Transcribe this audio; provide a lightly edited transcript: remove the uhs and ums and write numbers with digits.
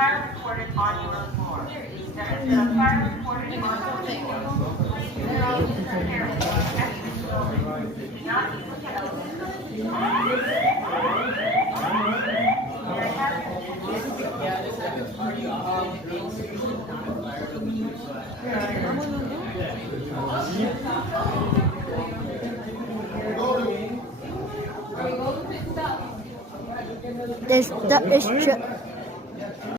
Fire recorded on your floor. There has been a fire recorded on your floor. Please proceed to the area of exit building. Do not use the elevator. This is